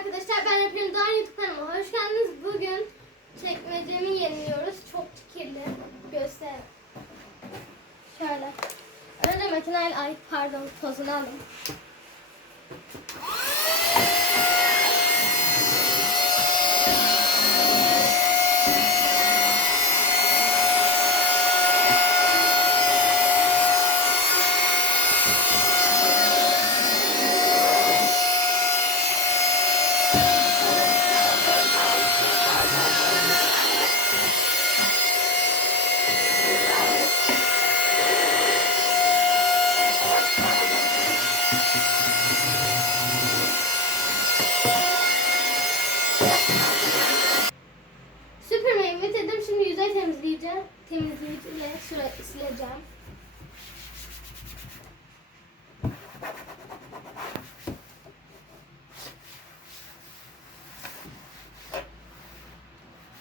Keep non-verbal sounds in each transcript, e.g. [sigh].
arkadaşlar ben Yapayım Doğan YouTube kanalıma hoş geldiniz. Bugün çekmecemi yeniliyoruz. Çok kirli. Göster. Şöyle. Önce makineyle ay pardon tozunu aldım. Süpürmeyi bitirdim. Şimdi yüzey temizleyeceğim. Temizleyiciyle sileceğim.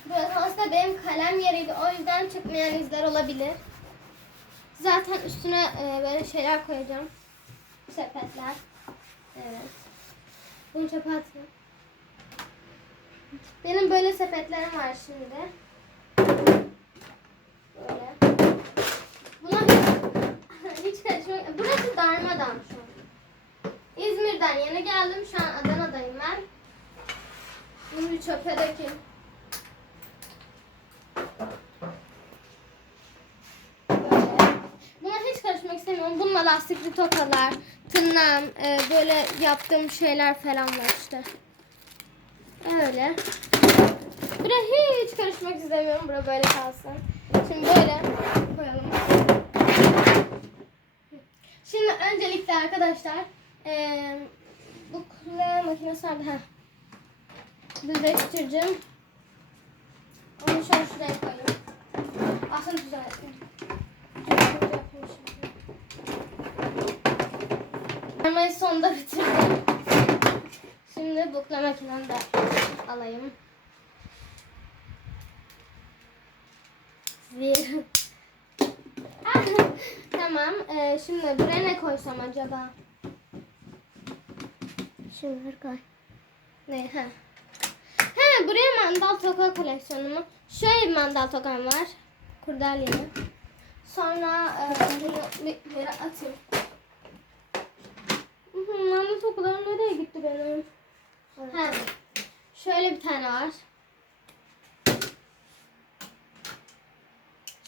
Burası aslında benim kalem yeriydi. O yüzden çıkmayan izler olabilir. Zaten üstüne e, böyle şeyler koyacağım. Sepetler. Evet. Bunu çöpe atayım. Benim böyle sepetlerim var şimdi. Böyle. Buna [laughs] hiç, karışmak... Burası darmadağın şu an. İzmir'den yeni geldim. Şu an Adana'dayım ben. Bunu bir çöpe dökeyim. Karışmak istemiyorum. Bununla lastikli tokalar, tırnağım, e, böyle yaptığım şeyler falan var işte. Öyle. Buraya hiç karışmak istemiyorum. Bura böyle kalsın. Şimdi böyle koyalım. Şimdi öncelikle arkadaşlar eee bu kule makinesi nerede? Heh. Düzleştireceğim. Onu şöyle şuraya koyayım. Aslında düzelttim. Aramayı sonunda bitirdim. Şimdi bukla makinemi de alayım. Bir. [laughs] Tamam. Ee, şimdi buraya ne koysam acaba? Şunları koy. Ne? Ha. Ha buraya mandal toka koleksiyonumu. Şöyle bir mandal tokam var. Kurdaleli. Sonra e, bunu bir yere atayım. Mandal tokalarım nereye gitti benim? Tane var.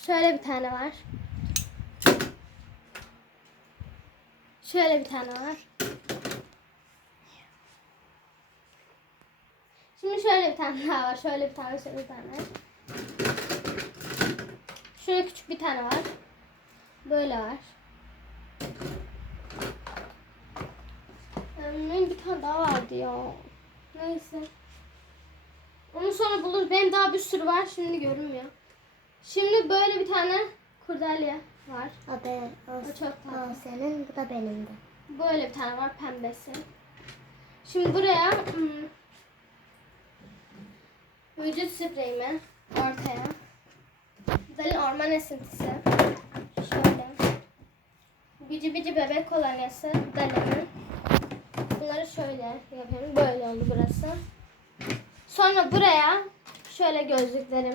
Şöyle bir tane var. Şöyle bir tane var. Şimdi şöyle bir tane daha var. Şöyle bir tane, şöyle bir tane. Şöyle küçük bir tane var. Böyle var. Benim bir tane daha vardı ya. Neyse. Onu sonra buluruz. Benim daha bir sürü var. Şimdi görünmüyor. Şimdi böyle bir tane kurdalye var. O, be, o, O çok tatlı. o senin, bu da benim de. Böyle bir tane var pembesi. Şimdi buraya hmm, vücut spreyimi ortaya. Dalin orman esintisi. Şöyle. Bici bici bebek kolonyası Dalin'in. Bunları şöyle yapıyorum. Böyle oldu burası. Sonra buraya şöyle gözlüklerim.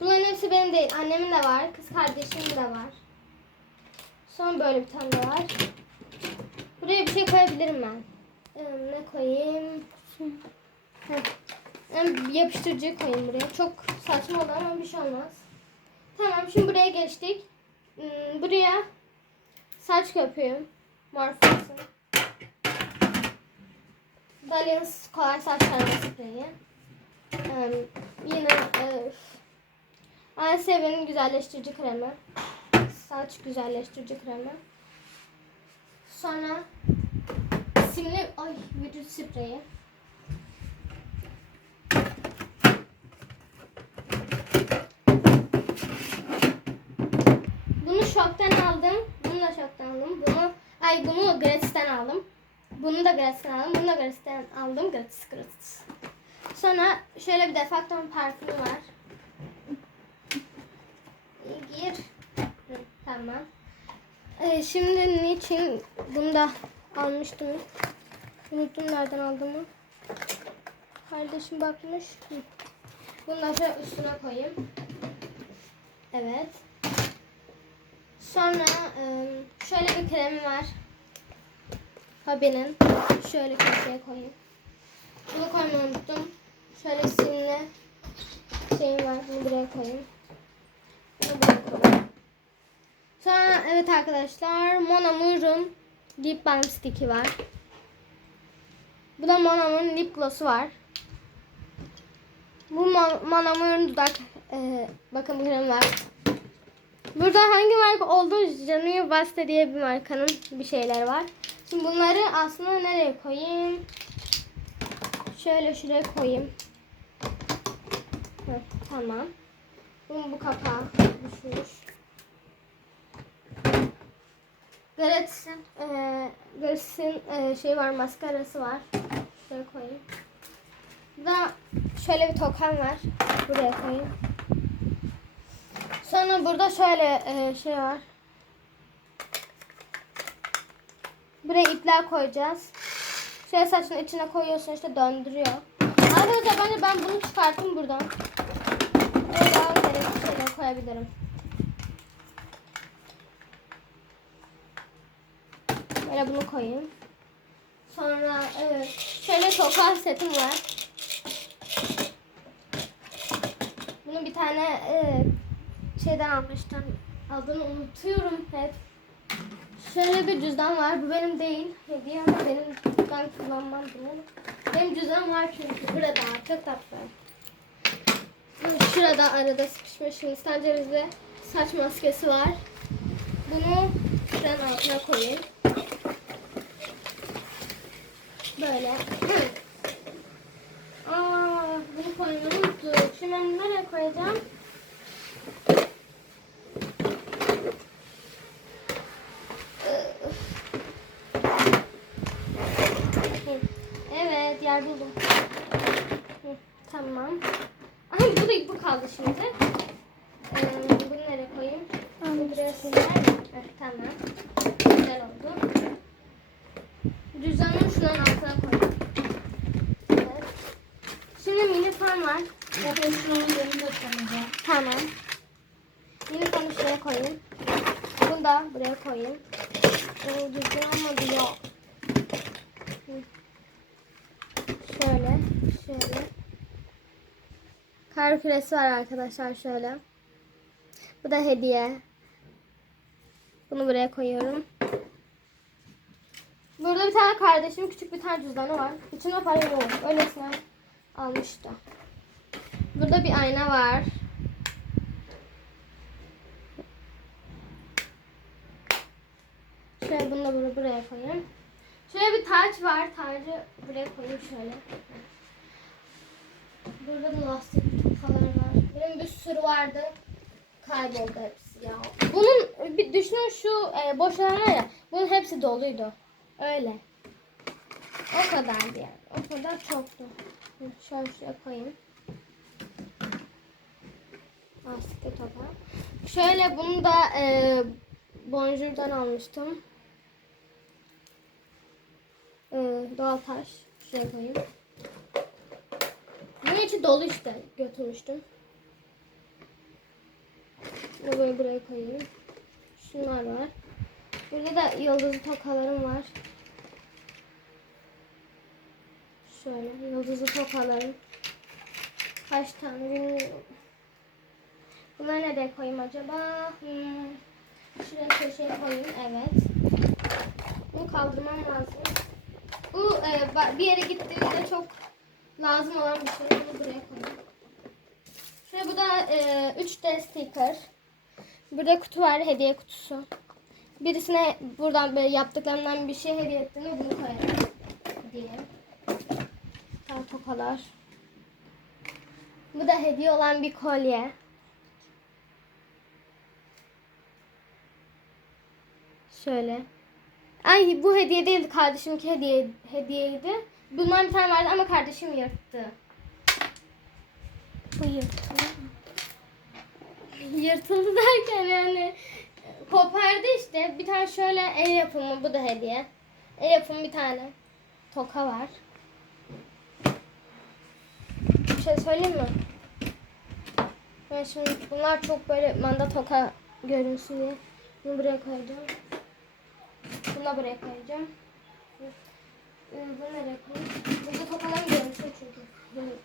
Bunların hepsi benim değil. Annemin de var. Kız kardeşimin de var. Sonra böyle bir tane var. Buraya bir şey koyabilirim ben. Ee, ne koyayım? Heh. Yapıştırıcı koyayım buraya. Çok saçma oldu ama bir şey olmaz. Tamam şimdi buraya geçtik. Hmm, Buraya saç köpüğüm. Morpheus'un. Dalians kolay saç tarama spreyi. Yine e, ASV'nin güzelleştirici kremi. Saç güzelleştirici kremi. Sonra simli ay vücut spreyi. şoktan aldım. Bunu da şoktan aldım. Bunu ay bunu gratis'ten aldım. Bunu da gratis'ten aldım. Bunu da gratis'ten aldım. Gratis gratis. Sonra şöyle bir defaktan parfümü var. Gir. Hı, tamam. Ee, şimdi niçin bunu da almıştım? Unuttum nereden aldığımı. Kardeşim bakmış. Hı. Bunu da şöyle üstüne koyayım. Evet. Sonra e, şöyle bir kremi var. Faber'in. Şöyle köşeye koyayım. Bunu koymayı unuttum. Şöyle simli şeyim var. Bunu buraya koyayım. Sonra evet arkadaşlar Mon Amour'un lip balm stick'i var. Bu da Mon Amour'un lip gloss'u var. Bu Mon, Amour'un dudak e, bakın bu kremi var. Burada hangi marka olduğu Janio Basta diye bir markanın bir şeyler var. Şimdi bunları aslında nereye koyayım? Şöyle şuraya koyayım. Heh, tamam. Bunun bu kapağı düşmüş. Gratis'in e, Gratis'in e, şey var maskarası var. Şuraya koyayım. Burada şöyle bir tokam var. Buraya koyayım. Sonra burada şöyle e, şey var. Buraya ipler koyacağız. Şöyle saçın içine koyuyorsun işte döndürüyor. Arkadaşlar bence ben bunu çıkarttım buradan. Böyle daha gerekli şeyler koyabilirim. Böyle bunu koyayım. Sonra evet, şöyle toka setim var. Bunu bir tane e, şeyden almıştım. Adını unutuyorum hep. Şöyle bir cüzdan var. Bu benim değil. Hediye ama benim ben kullanmam bunu. Benim cüzdanım var çünkü burada. Çok tatlı. Şurada arada sıkışmış Hindistan cevizi saç maskesi var. Bunu şuranın altına koyayım. Böyle. [clears throat] Aa, bunu koymayı unuttuk. Şimdi ben nereye koyacağım? Buldum. Hı, Tamam. Ay bu da bu kaldı şimdi. Ee, bunu nereye koyayım? Bu buraya siler mi? Evet, tamam. Güzel oldu. Cüzdanımı şunun altına koyayım. Evet. Şimdi mini fan var. Zaten şunun yerini göstereceğim. Tamam. Mini fanı şuraya koyayım. Bunu da buraya koyayım. Ee, düzgün olmadı ya. Hı. Şöyle, şöyle. Kar küresi var arkadaşlar şöyle. Bu da hediye. Bunu buraya koyuyorum. Burada bir tane kardeşim küçük bir tane cüzdanı var. İçinde para yok. Öylesine almıştı. Burada bir ayna var. Şöyle bunu da buraya koyayım. Şöyle bir taç var. Tacı buraya koyayım şöyle. Burada da lastik tokalar var. Benim bir sürü vardı. Kayboldu hepsi ya. Bunun bir düşünün şu e, boş alan var ya. Bunun hepsi doluydu. Öyle. O kadardı yani. O kadar çoktu. Şöyle şuraya koyayım. Lastikli toka. Şöyle bunu da e, Bonjour'dan almıştım. E, doğal taş. Şuraya koyayım. Bunun içi dolu işte. Götürmüştüm. Bunu böyle buraya koyayım. Şunlar var. Burada da yıldızlı tokalarım var. Şöyle yıldızlı tokalarım. Kaç tane bilmiyorum. Bunları nereye koyayım acaba? Hmm. Şuraya köşeye koyayım. Evet. Bunu kaldırmam lazım. Bu e, bir yere gittiğimde çok lazım olan bir şey. Bunu buraya koyayım. Şuraya bu da e, 3D sticker. Burada kutu var. Hediye kutusu. Birisine buradan böyle yaptıklarından bir şey hediye ettiğinde bunu koyarım. Diye. Daha tokalar. Bu da hediye olan bir kolye. Şöyle. Ay bu hediye değildi kardeşimki hediye hediyeydi. Bundan bir tane vardı ama kardeşim yırttı. Bu yırtılır mı? Yırtıldı derken yani Kopardı işte. Bir tane şöyle el yapımı bu da hediye. El yapımı bir tane toka var. Bir şey söyleyeyim mi? Ben şimdi bunlar çok böyle manda toka görünsün diye. Bunu buraya koyacağım. Bunu da buraya koyacağım. Nereye koyayım? Burada tokalarım görünsün çünkü. Bunu-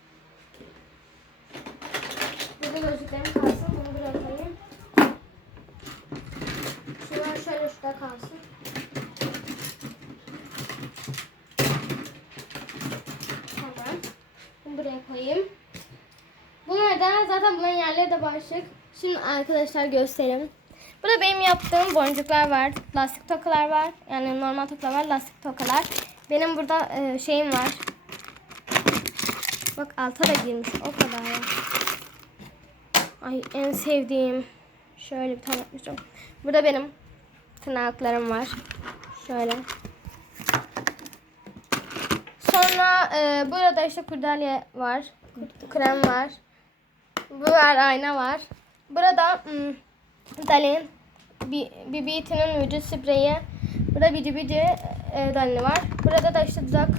Burada gözlüklerim kalsın. Buraya koyayım. Şunlar şöyle şurada kalsın. Tamam. Buraya koyayım. Bunlar da zaten bunların yerleri de başlık. Şimdi arkadaşlar göstereyim. Burada benim yaptığım boncuklar var. Lastik tokalar var. Yani normal tokalar var. Lastik tokalar. Benim burada e, şeyim var. Bak alta da girmiş. O kadar ya. Ay en sevdiğim. Şöyle bir tane yapmışım. Burada benim tırnaklarım var. Şöyle. Sonra e, burada işte kurdele var. Krem var. Bu var ayna var. Burada hmm, Dalin BB Beauty'nin vücut spreyi. Burada Bidi Bidi e, Dalini var. Burada da işte dudak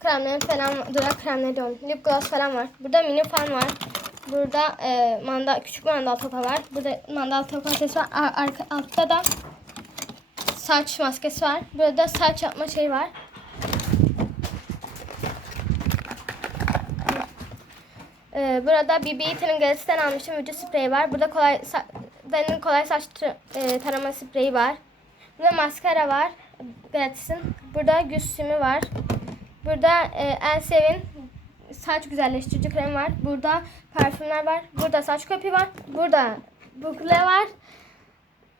kremleri falan, dudak kremleri diyorum. Lip gloss falan var. Burada mini fan var. Burada e, mandal, küçük mandal toka var. Burada mandal toka sesi var. Ar- arka, altta da saç maskesi var. Burada saç yapma şeyi var. Ee, burada BB Eaton'un gazeteden almışım vücut spreyi var. Burada kolay sa- kolay saç e, tarama spreyi var. Burada maskara var. Gratis'in. Burada güz var. Burada e, Elsev'in saç güzelleştirici kremi var. Burada parfümler var. Burada saç köpüğü var. Burada bukle var.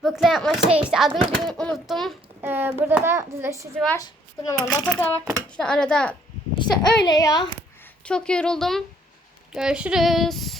Bukle yapma şey işte adını unuttum. Ee, burada da düzleştirici var. Burada mandal toka var. İşte arada işte öyle ya. Çok yoruldum. Görüşürüz.